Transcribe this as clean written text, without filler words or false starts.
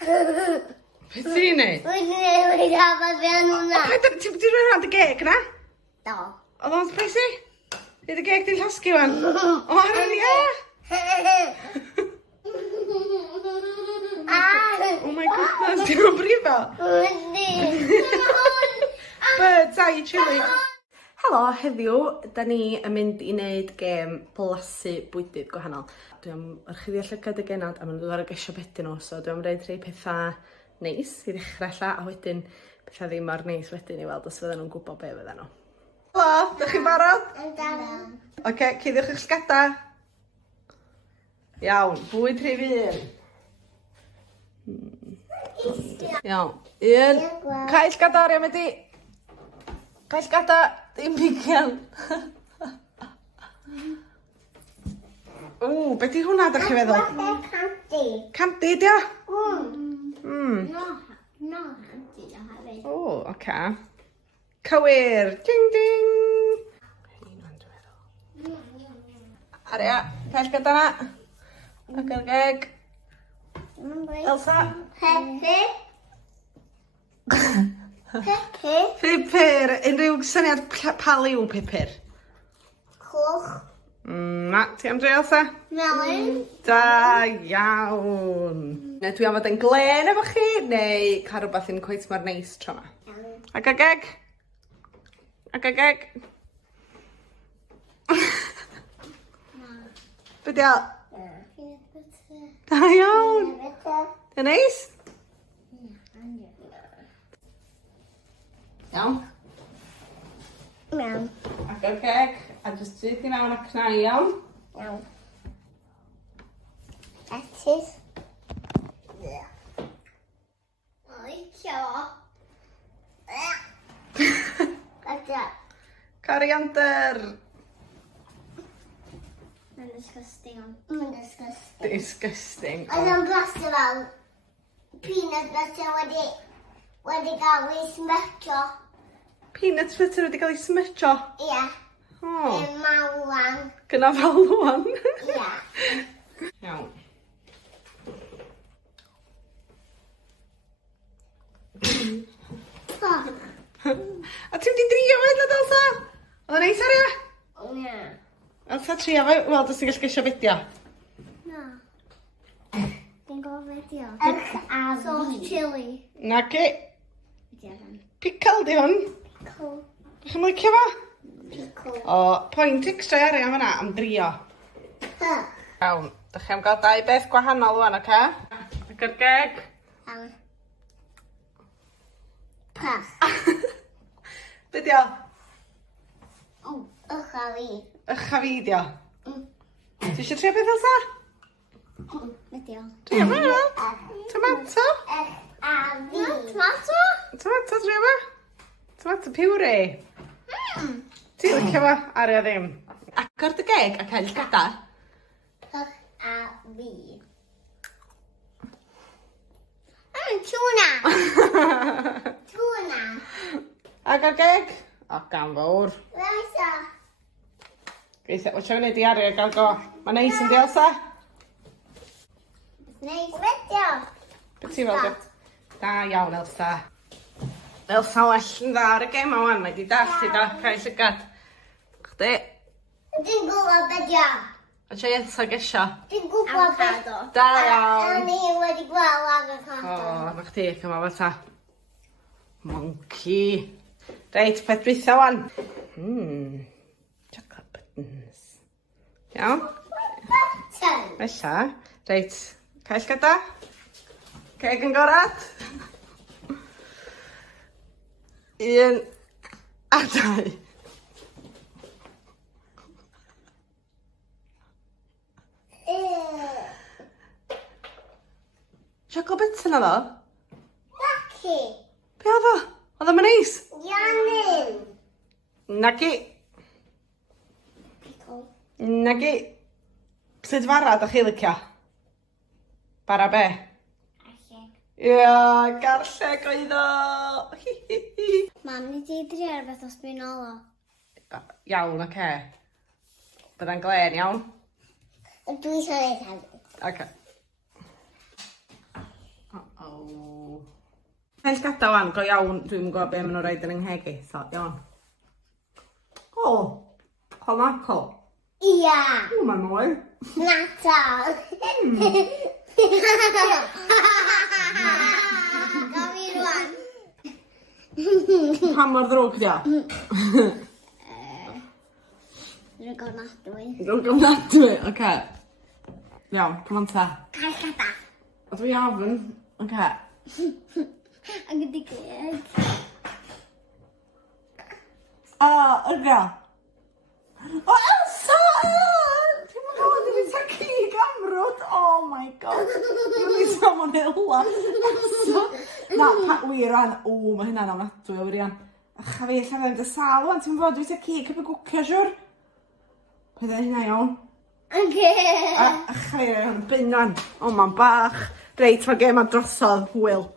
Beth ti'n neud? Wy'n gafodd fe'n hwnna. Ti'n rhoi rhan dy geg na? Do. Oedd o'n spicy? Ydy geg di'n llosgi wan? O, arall ia! Oh my goodness, ti'n o'n brifo? Bird's eye chili. Helo, heddiw, da ni yn mynd i wneud gêm blasu bwydydd gwahanol. Dwi am orchuddio llygad y genod a maen nhw'n dod ar y gesio bedyn nhw, so dwi am reid rhai pethau neis i ddechrau lla, a wedyn pethau ddim mor neis wedyn i weld os fydden nhw'n gwybod be fydden nhw. Helo, ydych chi'n barod? Oce, cuddiwch eich llygada. Iawn, bwyd rhif un. Iawn, un. Caill gadar, iawn ydi. Caill gada, dim bigian. O, be di hwnna, ydych chi'n feddwl? Candy. Candy, di o? No, candy o hefyd. O, oce. Cywir, ding ding. Aria, caill gada na. Agor geg. Elsa. Pepe. Pepe. Pupur, unrhyw syniad pal yw pupur? Coch. Na, ti am dre, Elsa? Melon. Da iawn. Ne, dwi am fod yn glen efo chi, neu cael rhywbeth yn cweit mor neis tro yma. Agor geg. Agor geg. Be di o? Da iawn. Di neis? Iawn. Mewn. Agor geg. A jyst dryd i mewn ac na iawn. Mewn. Lettuce. Licio. Gada. Coriander. Mae'n disgusting. Mae'n disgusting. Disgusting. Oedd yn blaster fel peanut butter wedi cael ei smetio. Peanut butter wedi cael ei smytio. Ie. O, Yn malwan. gyna falwan. Ie. Iawn. A ti wedi drio fe, Elsa? Oedd o'n neis aria? Ie. Elsa trio fe, weld os ti'n gallu gesio fideo. No. Dwi'n gofio. Sauce chili. Naci. Diolch. Pickle di hwn. Pickle. Ydych chi'n licio fo? Pickle. O, point extra aria am hynna, am drio. Iawn, dych chi am gael dau beth gwahanol wan, oce? Agor geg. Pach. Be di o? Ycha fi. Ycha fi di o. Ti eisiau trio beth Elsa? Ydio. Trio fe? Tomato? A fi. Tomato? Tomato trio fe? Tomato puree. Ti'n licio fo? Aria ddim. Agor dy geg a cael gadar. A fi. Tuna. Tuna. Agor geg. O, gan fawr. Raisa. Geithio, wyt ti'n gwneud i aria gael go. Mae'n neis yn di Elsa? Neis. Ydio. Be ti'n fel? Da iawn Elsa. Elsa well yn dda ar y gem o wan. Mae di dall i da cael llygad. Chdi? Dwi'n gwybod beth o. O ti Elsa gesio? Dwi'n gwybod beth o. Da A iawn. ni wedi gweld O, avocado. na chdi, cyma fata. Monkey. Reit, peth dwytha wan. Chocolate buttons. Iawn? Button. Ella. Reit, cael gada? Ceg yn gorad? Un a dau. Chocolate button o fo? Lucky. Be oedd o? Oedd o'n neis? Yannin. Nagi. Pickle. Nagi. Sut fara da chi licio? Bara be? Alleg. Ia, garlleg oedd o. Mam, ni di drio rhywbeth o spinolo. Iawn, oce. Byddai'n glen, iawn? Dwi eisiau neud hefyd. Oce. O. Hens gadael wan, go iawn, dwi'n gwybod be maen nhw'n rhaid yn ynghegi, so iawn. O, comaco. Ia. O, mae'n mwy. Natal. Gafi rwan. Pa mor ddrwg di o? Rwy'n gofnadwy. Ddrwg ofnadwy, oce. Iawn, come on ta. Cael gada. O, dwi ofyn, oce. Ac ydi gyd. O, yrga. O, Elsa! Ti'n mynd o'n ddim yn cig amrwd? Oh my god. Dwi'n mynd someone illa. Elsa. Na, pa wir rhan. O, mae hynna'n ofnadwy o wirion. Ach, a fi allan ddim dy sal wan. Ti'n mynd dwi'n cig heb y gwcio, siwr? Pwyd hynna iawn. Oce. Ach, a fi rhan bin wan. O, mae'n bach. Reit, mae gem a drosodd, hwyl.